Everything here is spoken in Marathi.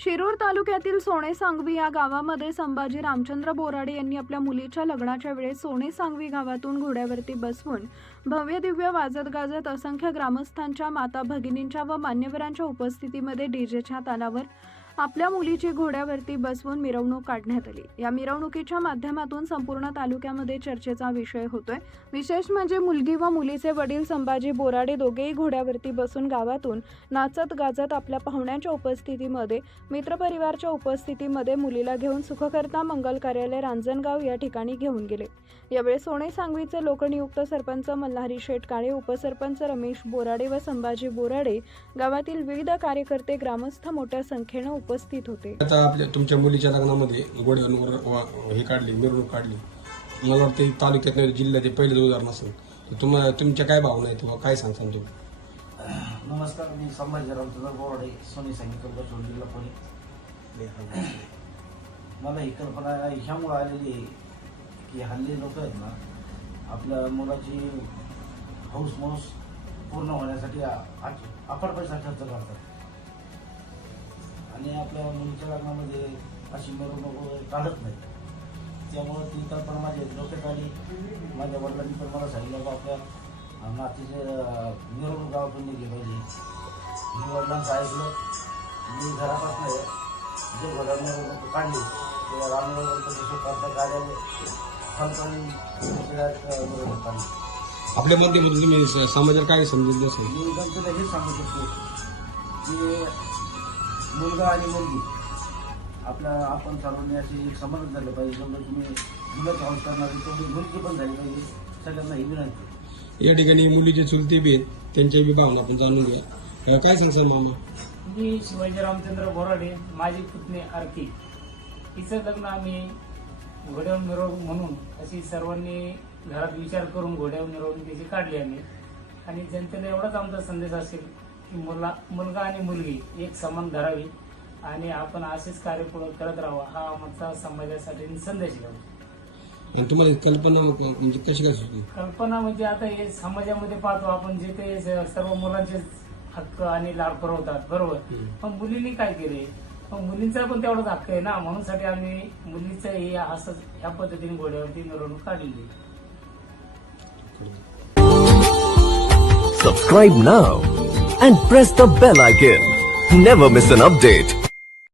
शिरूर तालुक्यातील सोने सांगवी या गावामध्ये संभाजी रामचंद्र बोराडे यांनी आपल्या मुलीच्या लग्नाच्या वेळेस सोने सांगवी गावातून घोड्यावरती बसवून भव्य दिव्य वाजत गाजत असंख्य ग्रामस्थांच्या, माता भगिनींच्या व मान्यवरांच्या उपस्थितीमध्ये डीजेच्या तालावर आपल्या मुलीची घोड्यावरती बसवून मिरवणूक काढण्यात आली। या मिरवणुकीच्या माध्यमातून संपूर्ण तालुक्यामध्ये चर्चेचा विषय होतोय। विशेष म्हणजे मुलगी व मुलीचे वडील संभाजी बोराडे दोघेही घोड्यावरती बसून गावातून नाचत गाजत आपल्या पाहुण्यांच्या उपस्थितीमध्ये, मित्रपरिवारच्या उपस्थितीमध्ये मुलीला घेऊन सुखकर्ता मंगल कार्यालय रांजणगाव या ठिकाणी घेऊन गेले। यावेळी सोने सांगवीचे लोकनियुक्त सरपंच मल्हारी शेठ काळे, उपसरपंच रमेश बोराडे व संभाजी बोराडे, गावातील विविध कार्यकर्ते, ग्रामस्थ मोठ्या संख्येने उपस्थित होते। आता आपल्या तुमच्या मुलीच्या लग्नामध्ये घोड्यावर हे काढली, मिरवणूक काढली, मला वाटतं तालुक्यात नाही जिल्ह्यात पहिलेच उदाहरण असेल, तर तुमच्या काय भावना आहेत किंवा काय सांगता तुम्ही? नमस्कार, मी संभाजी रामचंद्र बोराडे, सोने सांगितलं जिल्हा पुणे। मला ही कल्पना ह्यामुळे आलेली आहे की हल्ली लोक आहेत ना, आपल्या मुलाची हौस मौस पूर्ण होण्यासाठी अफाट पैसा खर्च करतात आणि आपल्या मुलीच्या लग्नामध्ये अशी मिरवणूक काढत नाही। त्यामुळे ती कल्पना माझ्या डोक्यात आली। माझ्या वडिलांनी पण मला सांगितलं की आपल्या नातीचे मिरवणूक गावातून निघली पाहिजे। मी वडिलांचं ऐकलं, मी घरापासून जे घोड्या मिरवणूक काढली ते रामनगरचं सुखकर्ता कार्यालय मिरवणूक काढली। आपल्या मध्ये तुम्ही समाजाला काय समजून असेल? मी जनतेला हेच सांगू शकतो की मुलगा आणि मुलगी आपण सर्वांनी अशी एक समाधान झालं पाहिजे। जेवढं तुम्ही मुलाची हौस करणार तेवढी मुलगी पण झाली पाहिजे, सगळ्यांना ही विनंती। या ठिकाणी मुलीचे चुलते बी आहेत, त्यांच्या बी भावना आपण जाणून घ्या। काय सांगसाल मामा? मी शिवाजी रामचंद्र बोराडे, माझी पुतणी आरती, तिचं लग्न आम्ही घोड्यावर मिरवणूक म्हणून अशी सर्वांनी घरात विचार करून घोड्यावर मिरवणूक त्याची काढली आम्ही। आणि जनतेला एवढाच आमचा संदेश असेल की मुलगा आणि मुलगी एक समान धरावी आणि आपण असेच कार्य पुढे करत राहावं, हा आमचा समाजासाठी संदेश घ्यावा। आणि तुम्हाला कल्पना म्हणजे कशी काय सुचली? कल्पना म्हणजे आता हे समाजामध्ये पाहतो आपण, जे ते सर्व मुलांचे हक्क आणि लाभ पुरवतात, बरोबर, पण मुलींनी काय केले? पण मुलींचा पण तेवढाच हक्क आहे ना, म्हणून साठी आम्ही मुलीचं हे असं ह्या पद्धतीने घोड्यावरती मिरवणूक काढलेली। Subscribe now and press the bell icon. Never miss an update.